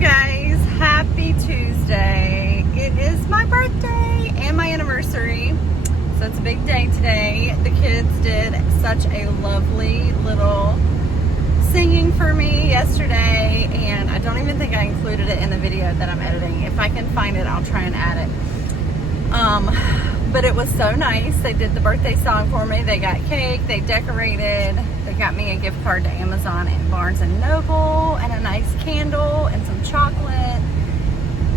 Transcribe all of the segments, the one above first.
guys, happy Tuesday. It is my birthday and my anniversary, so it's a big day today. The kids did such a lovely little singing for me yesterday, and I don't even think I included it in the video that I'm editing. If I can find it, I'll try and add it. But it was so nice. They did the birthday song for me. They got cake, they decorated, they got me a gift card to Amazon and Barnes and Noble, and a nice candle and some chocolate.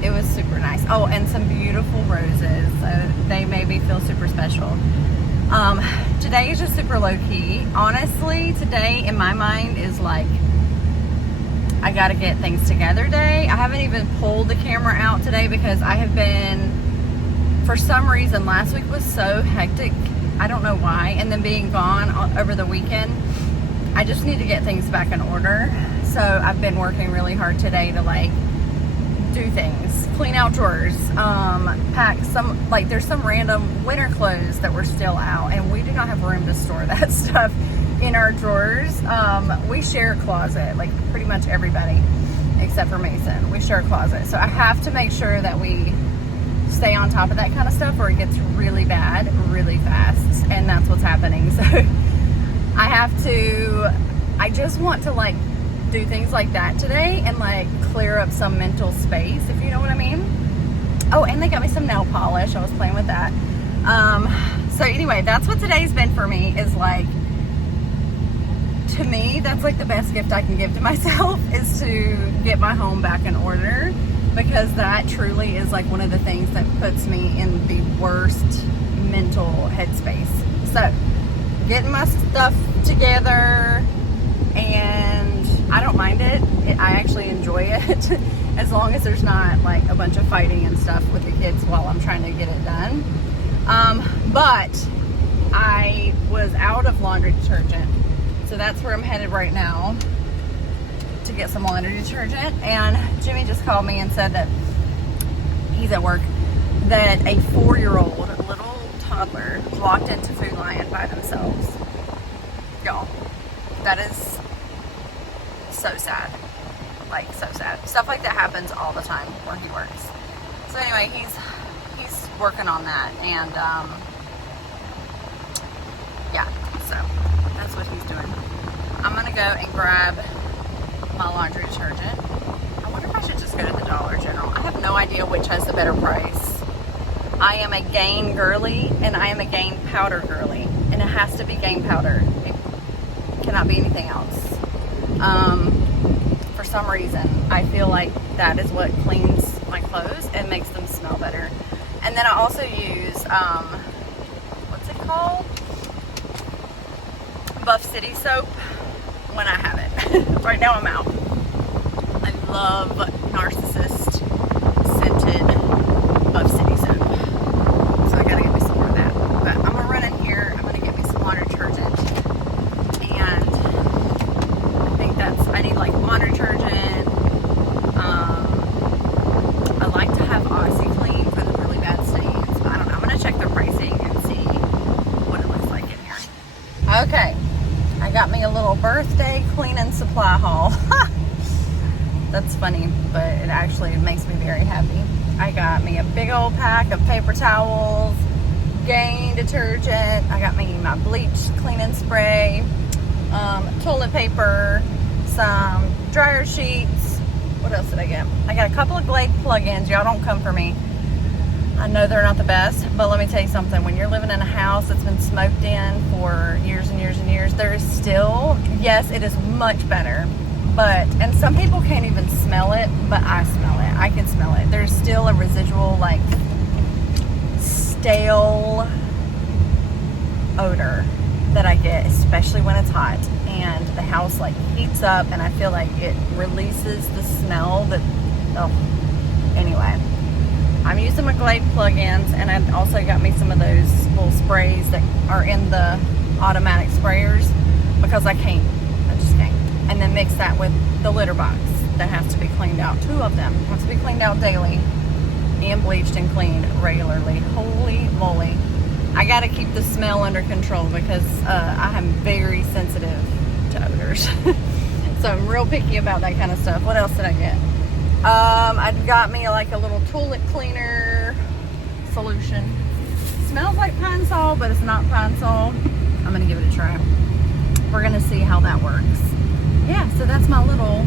It was super nice. Oh, and some beautiful roses. So they made me feel super special. Today is just super low key. Honestly, today in my mind is like, I gotta get things together day. I haven't even pulled the camera out today because I have been, for some reason, last week was so hectic. I don't know why. And then being gone over the weekend, I just need to get things back in order. So I've been working really hard today to like do things, clean out drawers, pack some, like there's some random winter clothes that were still out, and we do not have room to store that stuff in our drawers. We share a closet, like pretty much everybody except for Mason. We share a closet. So I have to make sure that we stay on top of that kind of stuff, or it gets really bad really fast, and that's what's happening. So I just want to like do things like that today and like clear up some mental space, if you know what I mean. Oh, and they got me some nail polish. I was playing with that. So anyway, that's what today's been for me, is like, to me, that's like the best gift I can give to myself, is to get my home back in order, because that truly is like one of the things that puts me in the worst mental headspace. So getting my stuff together, and I don't mind it. I actually enjoy it as long as there's not like a bunch of fighting and stuff with the kids while I'm trying to get it done. But I was out of laundry detergent, so that's where I'm headed right now to get some laundry detergent. And Jimmy just called me and said that he's at work, that a 4-year-old little toddler walked into Food Lion by themselves. Y'all, that is so sad. Like, so sad. Stuff like that happens all the time where he works. So anyway, he's working on that, and yeah, so that's what he's doing. I'm gonna go and grab my laundry detergent. I wonder if I should just go to the Dollar General. I have no idea which has the better price. I am a Gain girly, and I am a Gain powder girly, and it has to be Gain powder. It cannot be anything else. For some reason, I feel like that is what cleans my clothes and makes them smell better. And then I also use, what's it called? Buff City soap when I have it. Right now I'm out. I love Narcissist scented Buff City soap. So I gotta get me some more of that. But I'm gonna run in here, I'm gonna get me some laundry detergent. And I think I need like laundry detergent. I like to have OxyClean for the really bad stains. But I don't know, I'm gonna check the pricing and see what it looks like in here. Okay. I got me a little birthday cleaning supply haul. That's funny, but it actually makes me very happy. I got me a big old pack of paper towels, Gain detergent. I got me my bleach cleaning spray, toilet paper, some dryer sheets. What else did I get? I got a couple of Glade plug-ins. Y'all don't come for me. I know they're not the best, but let me tell you something. When you're living in a house that's been smoked in for years and years and years, there is still, yes, it is much better, but, and some people can't even smell it, but I smell it. I can smell it. There's still a residual, like, stale odor that I get, especially when it's hot, and the house, like, heats up, and I feel like it releases the smell that, oh, anyway. I'm using my Glade plug-ins, and I've also got me some of those little sprays that are in the automatic sprayers, because I just can't. And then mix that with the litter box that has to be cleaned out. 2 of them have to be cleaned out daily and bleached and cleaned regularly. Holy moly. I got to keep the smell under control, because I am very sensitive to odors. So I'm real picky about that kind of stuff. What else did I get? I got me like a little toilet cleaner solution. Smells like Pine Sol, but it's not Pine Sol. I'm gonna give it a try. We're gonna see how that works. Yeah, so that's my little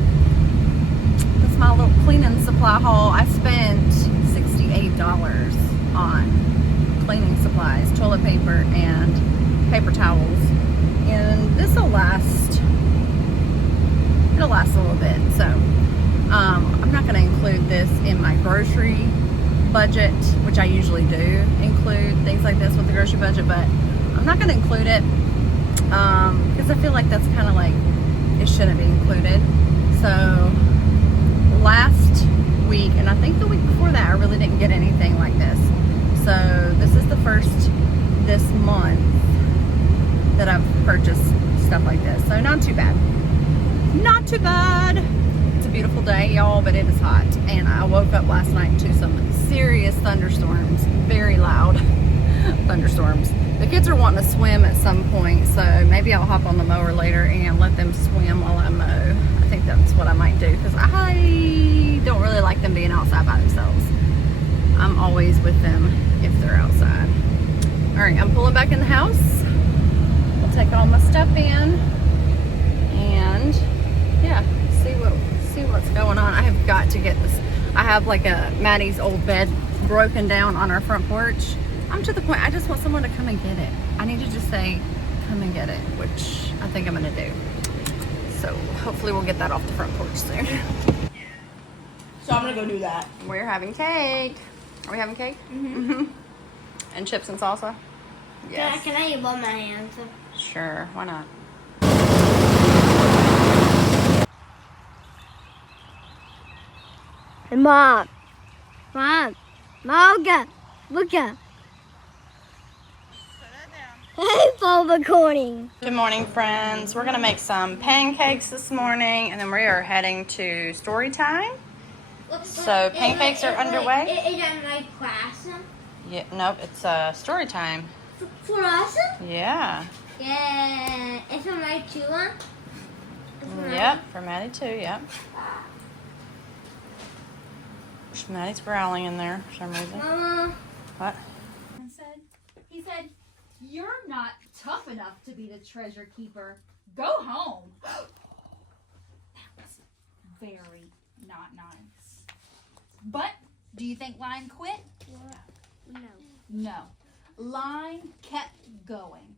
cleaning supply haul. I spent $68 on cleaning supplies, toilet paper, and paper towels. And this'll last. It'll last a little bit. So I'm not gonna include this in my grocery budget, which I usually do include things like this with the grocery budget, but I'm not going to include it because I feel like that's kind of like it shouldn't be included. So last week, and I think the week before that, I really didn't get anything like this. So this is the first this month that I've purchased stuff like this. So not too bad. Not too bad. It's a beautiful day, y'all, but it is hot. And I woke up last night to some serious thunderstorms, very loud thunderstorms. The kids are wanting to swim at some point, so maybe I'll hop on the mower later and let them swim while I mow. I think that's what I might do because I don't really like them being outside by themselves. I'm always with them if they're outside. All right, I'm pulling back in the house. I'll take all my stuff in and yeah, see what's going on. I have got to get this. I have like Maddie's old bed broken down on our front porch. I'm to the point, I just want someone to come and get it. I need to just say, come and get it, which I think I'm gonna do. So hopefully we'll get that off the front porch soon. So I'm gonna go do that. We're having cake. Are we having cake? Mm-hmm. And chips and salsa? Yes. Can I eat both my hands? Sure, why not? Hey, Mom, look up. Hey, phone recording. Good morning, friends. We're gonna make some pancakes this morning, and then we are heading to story time. So pancakes are underway. Is that my class? Yeah, nope, it's story time. For us? Yeah. Yeah. It's for my two one? Yep, for Maddie too, yep. Maddie's growling in there for some reason. Mama. What? He said, "You're not tough enough to be the treasure keeper. Go home." That was very not nice. But do you think Lion quit? No. No. Lion kept going.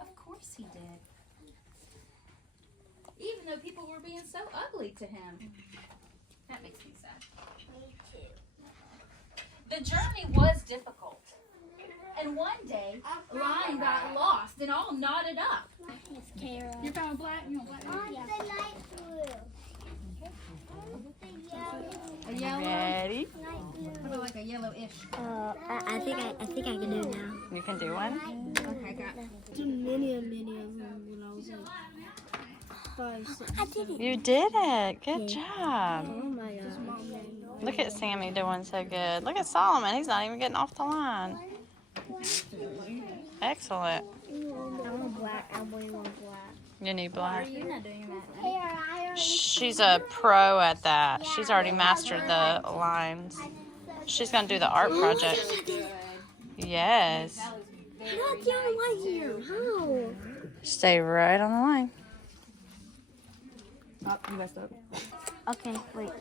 Of course he did. Even though people were being so ugly to him. That makes me sad. Me too. The journey was difficult. And one day, Lion got lost and all knotted up. It's Kara. You found black? You want black? Yeah. The light blue. A yellow? Ready? Light blue. How about like a yellow-ish? I think I can do it now. You can do one? Okay, got it. Many of them when I was like 5, 6. I did it. You did it. Good job. Oh my god. Look at Sammy doing so good. Look at Solomon. He's not even getting off the line. Excellent. I want black. I want black. You need black. You're not doing that. She's a pro at that. She's already mastered the lines. She's going to do the art project. Yes. How do I get on light here? How? Stay right on the line. Oh, you messed up. Okay, wait.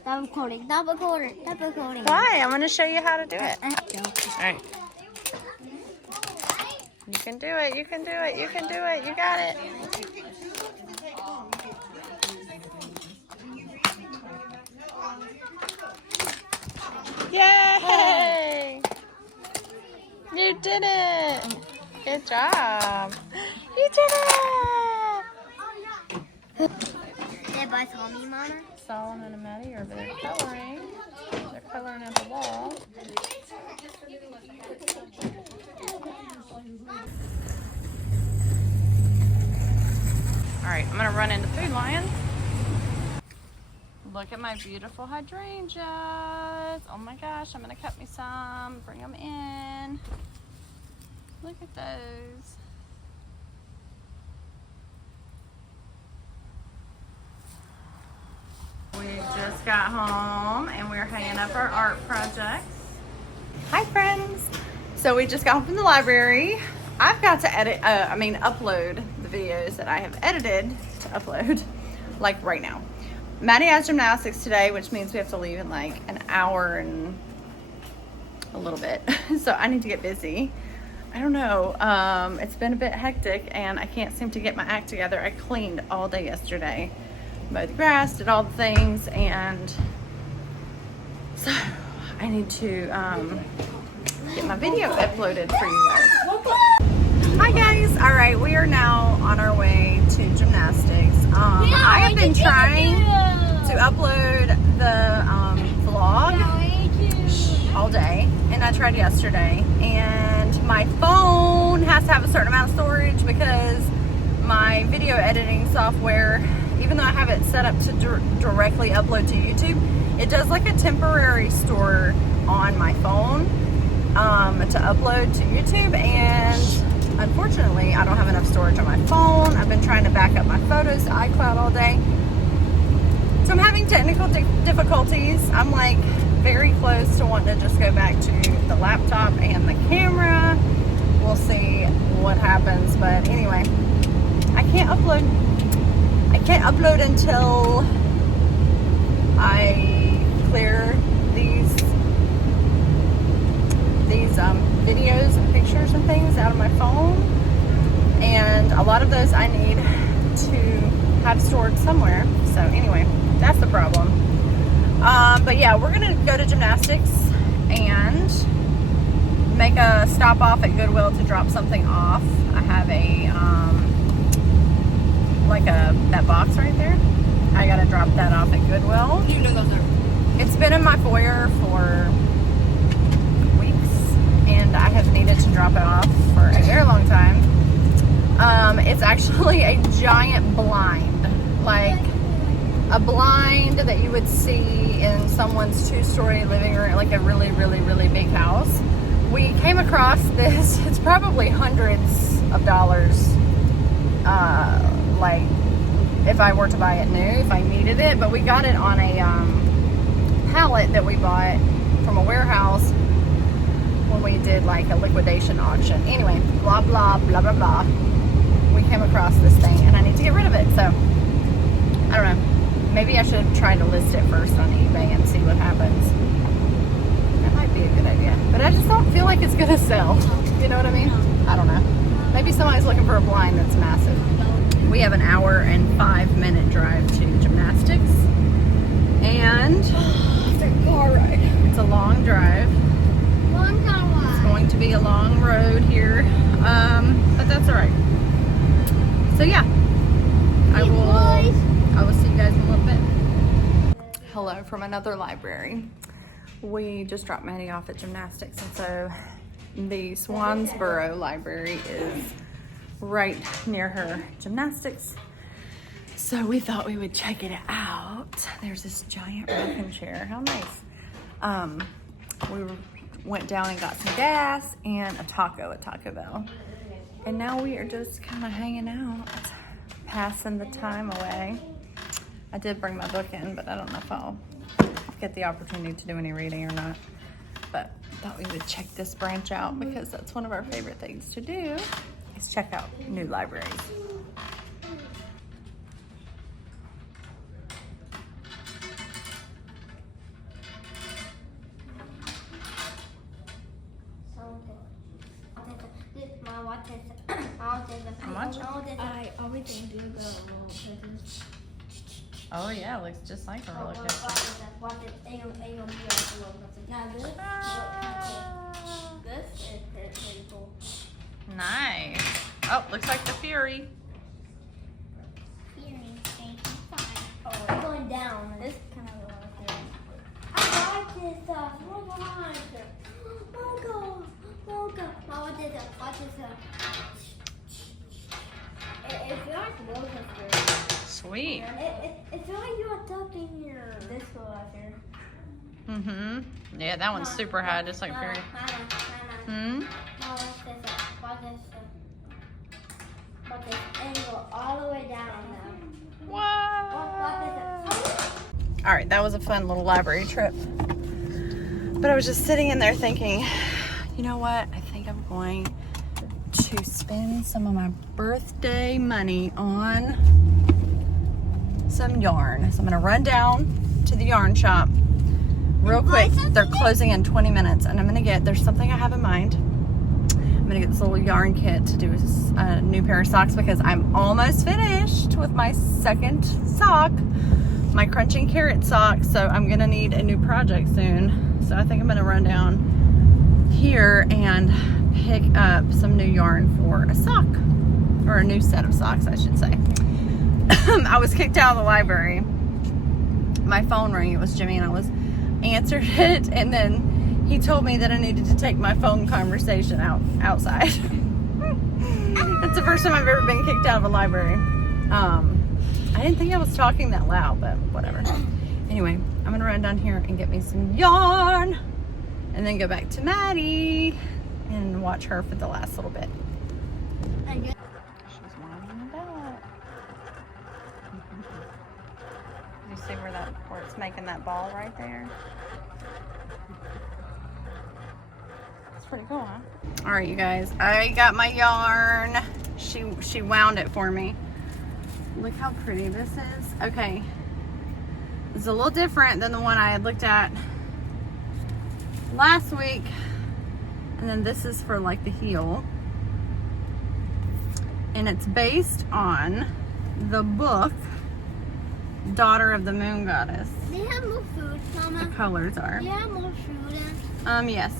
Stop recording. Why? I'm going to show you how to do it. All right. You can do it. You can do it. You can do it. You got it. Yay! You did it. Good job. You did it. Did I tell me, Mama? Solomon and Maddie are over there coloring. They're coloring at the wall. All right, I'm gonna run into Food Lion. Look at my beautiful hydrangeas. Oh my gosh, I'm gonna cut me some, bring them in. Look at those. We just just got home and we're hanging up our art projects. Hi friends. So we just got home from the library. I've got to upload the videos that I have edited to upload like right now. Maddie has gymnastics today, which means we have to leave in like an hour and a little bit. So I need to get busy. I don't know. It's been a bit hectic and I can't seem to get my act together. I cleaned all day yesterday. Mowed the grass, did all the things, and so I need to get my video uploaded for you guys. Hi guys. All right, we are now on our way to gymnastics. I have been trying to upload the vlog all day, and I tried yesterday, and my phone has to have a certain amount of storage because my video editing software, even though I have it set up to directly upload to YouTube, it does like a temporary store on my phone to upload to YouTube, and unfortunately I don't have enough storage on my phone. I've been trying to back up my photos to iCloud all day, so I'm having technical difficulties. I'm like very close to wanting to just go back to the laptop and the camera. We'll see what happens, but anyway, I can't upload until I clear these videos and pictures and things out of my phone, and a lot of those I need to have stored somewhere. So anyway, that's the problem. But yeah, we're gonna go to gymnastics and make a stop off at Goodwill to drop something off. I have that box right there. I gotta drop that off at Goodwill. You know those are. It's been in my foyer for weeks, and I have needed to drop it off for a very long time. It's actually a giant blind, like a blind that you would see in someone's 2-story living room, like a really, really, really big house. We came across this, it's probably hundreds of dollars, like if I were to buy it new, if I needed it, but we got it on a pallet that we bought from a warehouse when we did like a liquidation auction. Anyway, blah, blah, blah, blah, blah. We came across this thing and I need to get rid of it, so I don't know. Maybe I should try to list it first on eBay and see what happens. That might be a good idea. But I just don't feel like it's gonna sell. You know what I mean? I don't know. Maybe somebody's looking for a blind that's massive. We have an hour and 5-minute drive to gymnastics. And it's a long drive. It's going to be a long road here. But that's alright. So yeah. I will see you guys in a little bit. Hello from another library. We just dropped Maddie off at gymnastics, and so the Swansboro library is right near her gymnastics. So we thought we would check it out. There's this giant rocking chair. How nice. We went down and got some gas and a taco at Taco Bell. And now we are just kind of hanging out, passing the time away. I did bring my book in, but I don't know if I'll get the opportunity to do any reading or not. But I thought we would check this branch out because that's one of our favorite things to do, is check out new libraries. How much? I everything do the Oh yeah, it looks just like a roller coaster. Now this is pretty cool. Nice. Oh, looks like the Fury. Oh, it's going down. This kind of roller coaster. I like this stuff. Oh my god. Oh god. Oh god. What is it? It feels like a roller coaster. Sweet. It feels like you are tucked in your this right here. Mm-hmm. Yeah, that one's super high, just like Fury. Hmm? But this angle all the way down now. What? All right, that was a fun little library trip. But I was just sitting in there thinking, you know what? I think I'm going to spend some of my birthday money on some yarn. So I'm gonna run down to the yarn shop real quick. They're closing in 20 minutes, and I'm gonna get, there's something I have in mind. I'm gonna get this little yarn kit to do a new pair of socks because I'm almost finished with my second sock, my crunching carrot sock. So I'm gonna need a new project soon. So I think I'm gonna run down here and pick up some new yarn for a sock, or a new set of socks, I should say. I was kicked out of the library. My phone rang. It was Jimmy, and I was answered it, and then he told me that I needed to take my phone conversation outside. That's the first time I've ever been kicked out of a library. I didn't think I was talking that loud, but whatever. Anyway, I'm gonna run down here and get me some yarn, and then go back to Maddie and watch her for the last little bit. She's winding about. You see where it's making that ball right there? It's pretty cool, huh? All right, you guys, I got my yarn. She wound it for me. Look how pretty this is. Okay, it's a little different than the one I had looked at last week. And then this is for like the heel. And it's based on the book Daughter of the Moon Goddess. They have more food, Mama. The colors are. They have more food. Yes.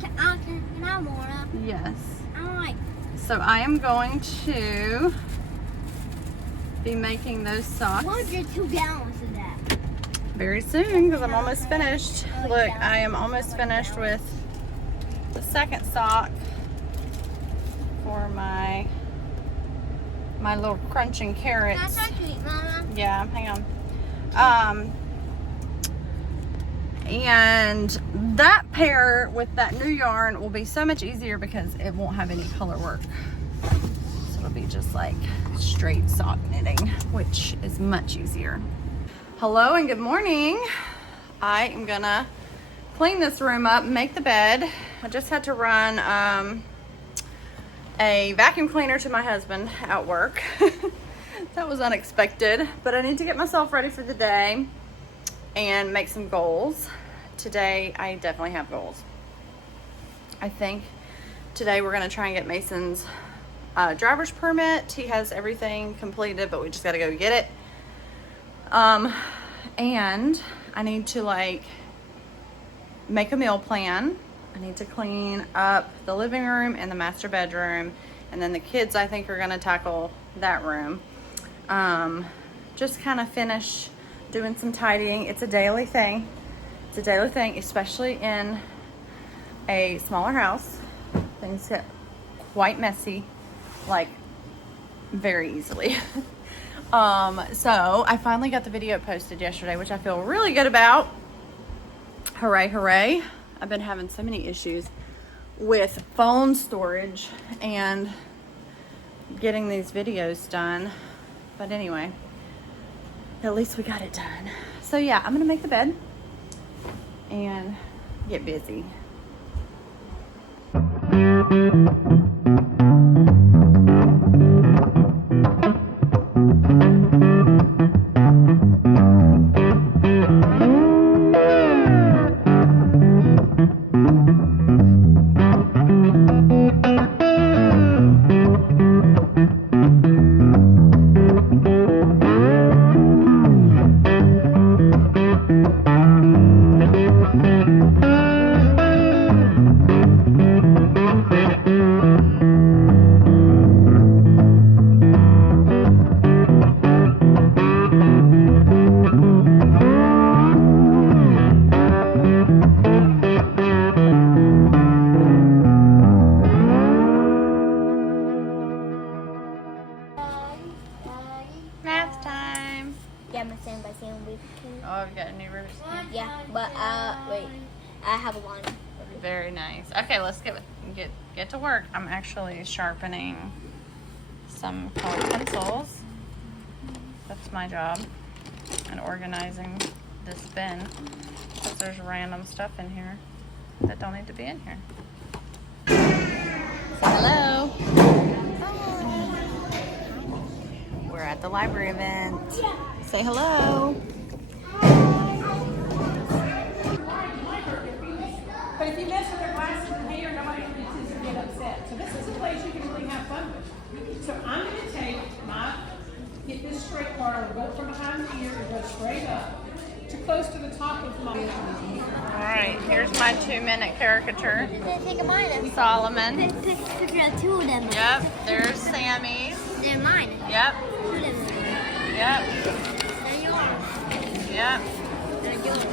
Can I have more? Yes. I'm like, So I am going to be making those socks what are 2 gallons of that? very soon because I'm almost finished. Look, I am almost finished with the second sock for my little crunching carrots. Can I try to eat, Mama? Yeah, hang on. And that pair with that new yarn will be so much easier because it won't have any color work. So it'll be just like straight sock knitting, which is much easier. Hello and good morning. I am gonna clean this room up, make the bed. I just had to run a vacuum cleaner to my husband at work. That was unexpected, but I need to get myself ready for the day and make some goals. Today, I definitely have goals. I think today we're gonna try and get Mason's driver's permit. He has everything completed, but we just gotta go get it. And I need to like make a meal plan. I need to clean up the living room and the master bedroom, and then the kids I think are gonna tackle that room. Just kind of finish doing some tidying. It's a daily thing. It's a daily thing, especially in a smaller house. Things get quite messy, like very easily. So I finally got the video posted yesterday, which I feel really good about. Hooray, hooray. I've been having so many issues with phone storage and getting these videos done. But anyway, at least we got it done. So yeah, I'm gonna make the bed and get busy. Math time. Yeah, my son by saying we can. Oh, I've got a new Rubik's Cube. Yeah, but wait, I have one. Very nice. Okay, let's get to work. I'm actually sharpening some colored pencils. That's my job. And organizing this bin because there's random stuff in here that don't need to be in here. Hello. We're at the library event. Say hello. But if you mess with their glasses and hair, nobody tends to get upset. So this is a place you can really have fun with. So I'm going to get this straight part, I'll go from behind the ear and go straight up to close to the top of my. All right, here's my 2-minute caricature. Take a mine. Solomon. Picture of two of them. Yep, there's Sammy's. They're mine. Yep, Two of them. yep, They're yours. yep. They're yours.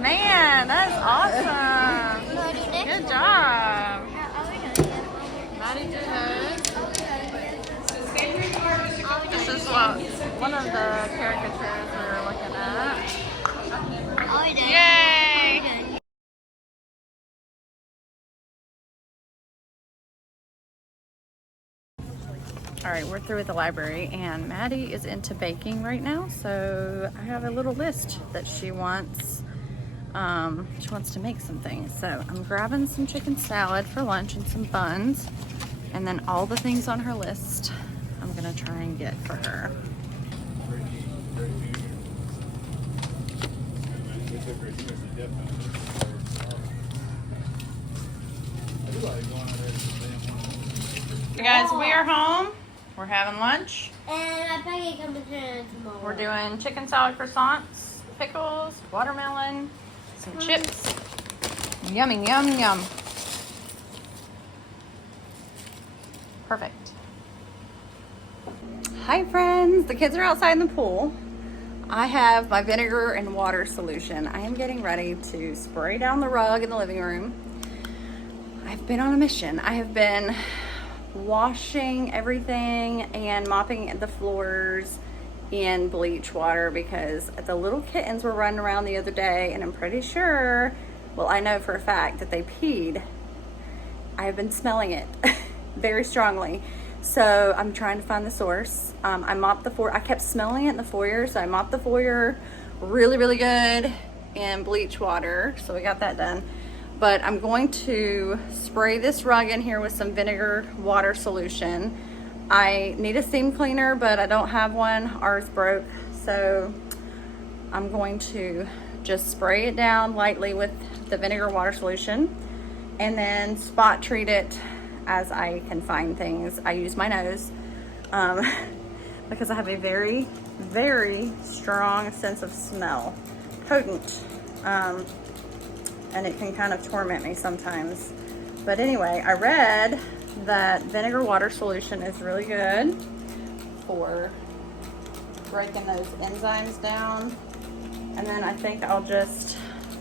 Man, that's awesome. What do I do next? Good job. How are we doing? Maddie did hers. Stay where you are, Mr. Cole. This is one of the caricatures we were looking at. Are we done? Yay! All right, we're through at the library and Maddie is into baking right now. So I have a little list that she wants to make some things. So I'm grabbing some chicken salad for lunch and some buns. And then all the things on her list, I'm gonna try and get for her. You guys, we are home. We're having lunch. And I pancake coming tomorrow. We're doing chicken salad croissants, pickles, watermelon, some chips. Yummy, yum, yum. Perfect. Hi friends, the kids are outside in the pool. I have my vinegar and water solution. I am getting ready to spray down the rug in the living room. I've been on a mission. I have been washing everything and mopping the floors in bleach water because the little kittens were running around the other day and I'm pretty sure, well, I know for a fact that they peed. I have been smelling it very strongly. So I'm trying to find the source. I mopped the foyer. I kept smelling it in the foyer, so I mopped the foyer really, really good in bleach water. So we got that done. But I'm going to spray this rug in here with some vinegar water solution. I need a steam cleaner, but I don't have one. Ours broke. So I'm going to just spray it down lightly with the vinegar water solution and then spot treat it as I can find things. I use my nose because I have a very, very strong sense of smell. Potent. And it can kind of torment me sometimes. But anyway, I read that vinegar water solution is really good for breaking those enzymes down. And then I think I'll just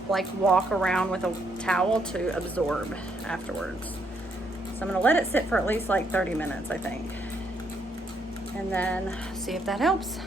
like walk around with a towel to absorb afterwards. So I'm gonna let it sit for at least like 30 minutes, I think. And then see if that helps.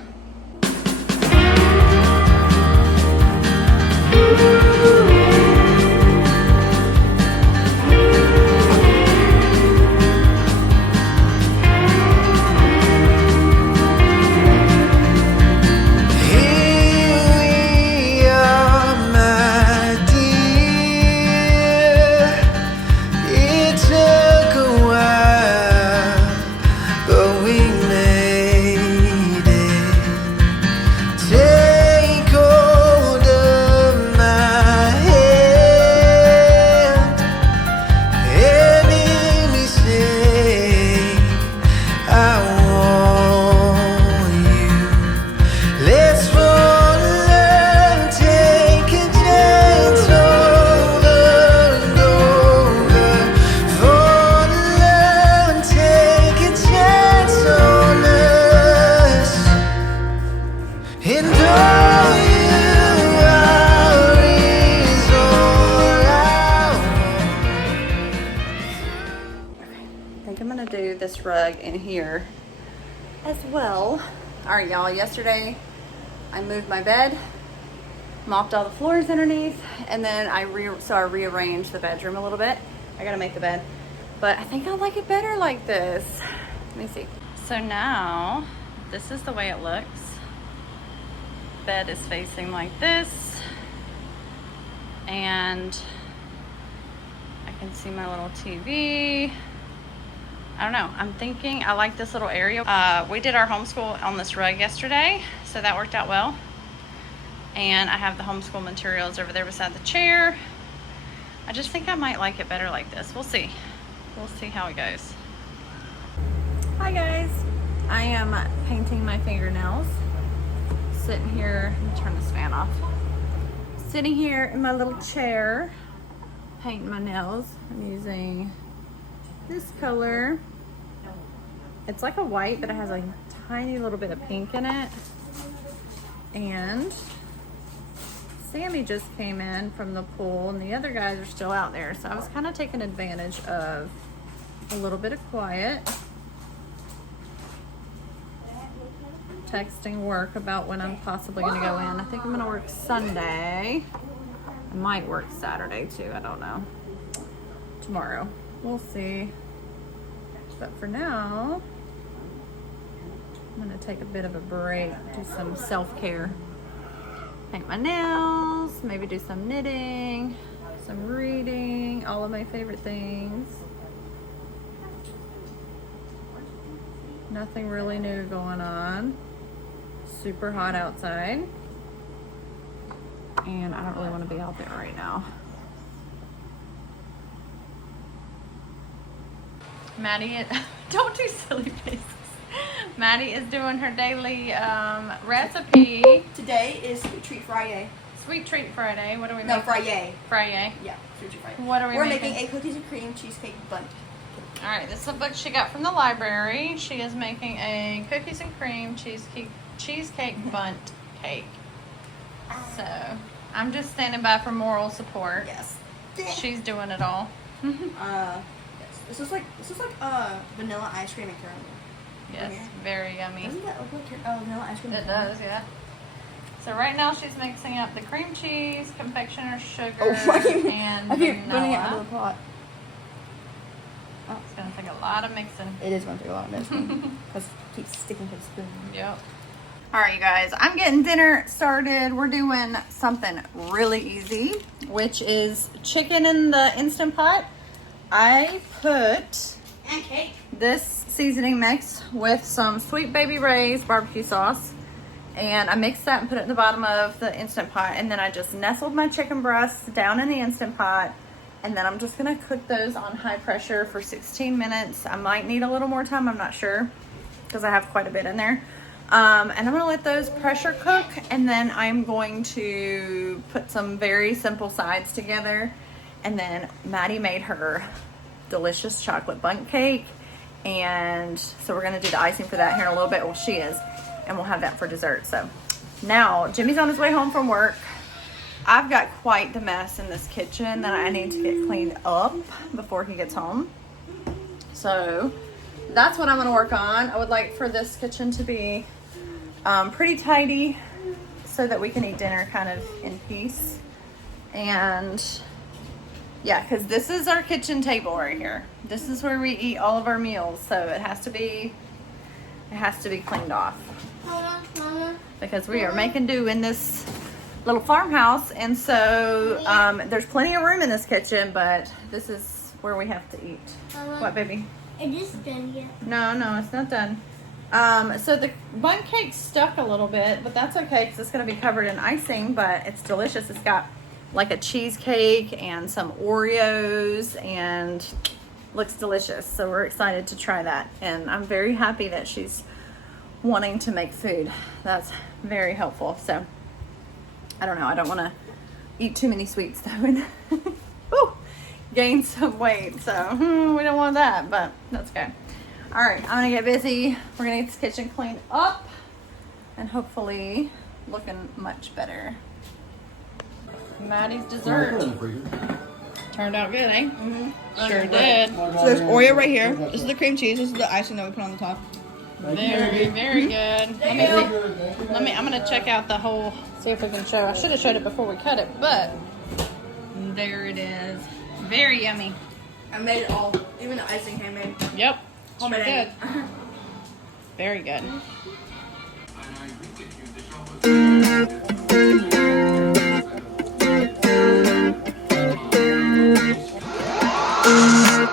This rug in here as well. All right, y'all, yesterday I moved my bed, mopped all the floors underneath, and then I rearranged the bedroom a little bit. I gotta make the bed, but I think I like it better like this. Let me see. So now this is the way it looks. bed is facing like this. And I can see my little TV. I don't know, I'm thinking I like this little area. We did our homeschool on this rug yesterday, so that worked out well. And I have the homeschool materials over there beside the chair. I just think I might like it better like this. We'll see. We'll see how it goes. Hi guys. I am painting my fingernails. Sitting here, let me turn this fan off. Sitting here in my little chair, painting my nails. I'm using this color. It's like a white, but it has a tiny little bit of pink in it. And Sammy just came in from the pool and the other guys are still out there. So I was kind of taking advantage of a little bit of quiet. Texting work about when I'm possibly going to go in. I think I'm going to work Sunday. I might work Saturday too. I don't know. Tomorrow. We'll see. But for now, I'm going to take a bit of a break, do some self-care. Paint my nails, maybe do some knitting, some reading, all of my favorite things. Nothing really new going on. Super hot outside. And I don't really want to be out there right now. Maddie, don't do silly faces. Maddie is doing her daily recipe. Today is Sweet Treat Friday. Sweet Treat Friday. What are we No, making? Friday. Friday. Yeah, Sweet Treat Friday. What are We're making? making a cookies and cream cheesecake bun. All right, this is a book she got from the library. She is making a cookies and cream cheesecake bundt cake. So I'm just standing by for moral support. Yes. She's doing it all. Yes. This is like vanilla ice cream and caramel. Yes, Okay. very yummy. Doesn't that look like vanilla ice cream? It does, yeah. So right now she's mixing up the cream cheese, confectioner's sugar, and I keep running it out vanilla. of the pot. It's gonna take a lot of mixing. It is going to take a lot of mixing because it keeps sticking to the spoon. Yep. All right, you guys, I'm getting dinner started. We're doing something really easy, which is chicken in the Instant Pot. I put And cake. this seasoning mix with some Sweet Baby Ray's barbecue sauce, and I mixed that and put it in the bottom of the Instant Pot, and then I just nestled my chicken breasts down in the Instant Pot, and then I'm just gonna cook those on high pressure for 16 minutes. I might need a little more time, I'm not sure, because I have quite a bit in there. And I'm gonna let those pressure cook, and then I'm going to put some very simple sides together. And then Maddie made her delicious chocolate bundt cake, and so we're gonna do the icing for that here in a little bit. Well, she is, and we'll have that for dessert. So now Jimmy's on his way home from work. I've got quite the mess in this kitchen that I need to get cleaned up before he gets home. So that's what I'm gonna work on. I would like for this kitchen to be pretty tidy so that we can eat dinner kind of in peace. And yeah, because this is our kitchen table right here. This is where we eat all of our meals, so it has to be cleaned off. Mama. Because we are making do in this little farmhouse, and so there's plenty of room in this kitchen, but this is where we have to eat. Mama. What, baby? Is this done yet? No, it's not done. So the bundt cake stuck a little bit, but that's okay because it's going to be covered in icing, but it's delicious. It's got like a cheesecake and some Oreos and looks delicious. So we're excited to try that. And I'm very happy that she's wanting to make food. That's very helpful. So I don't know. I don't want to eat too many sweets though and woo, gain some weight. So we don't want that, but that's okay. All right, I'm gonna get busy. We're gonna get this kitchen cleaned up and hopefully looking much better. Maddie's dessert turned out good, eh? Mm-hmm. Sure did. So there's Oreo right here. This is the cream cheese. This is the icing that we put on the top. Very good. Let me see. I'm gonna check out the whole, see if we can show. I should have showed it before we cut it, but there it is. Very yummy. I made it all, even the icing handmade. Yep. Sure Homemade. did. Very good. Bye.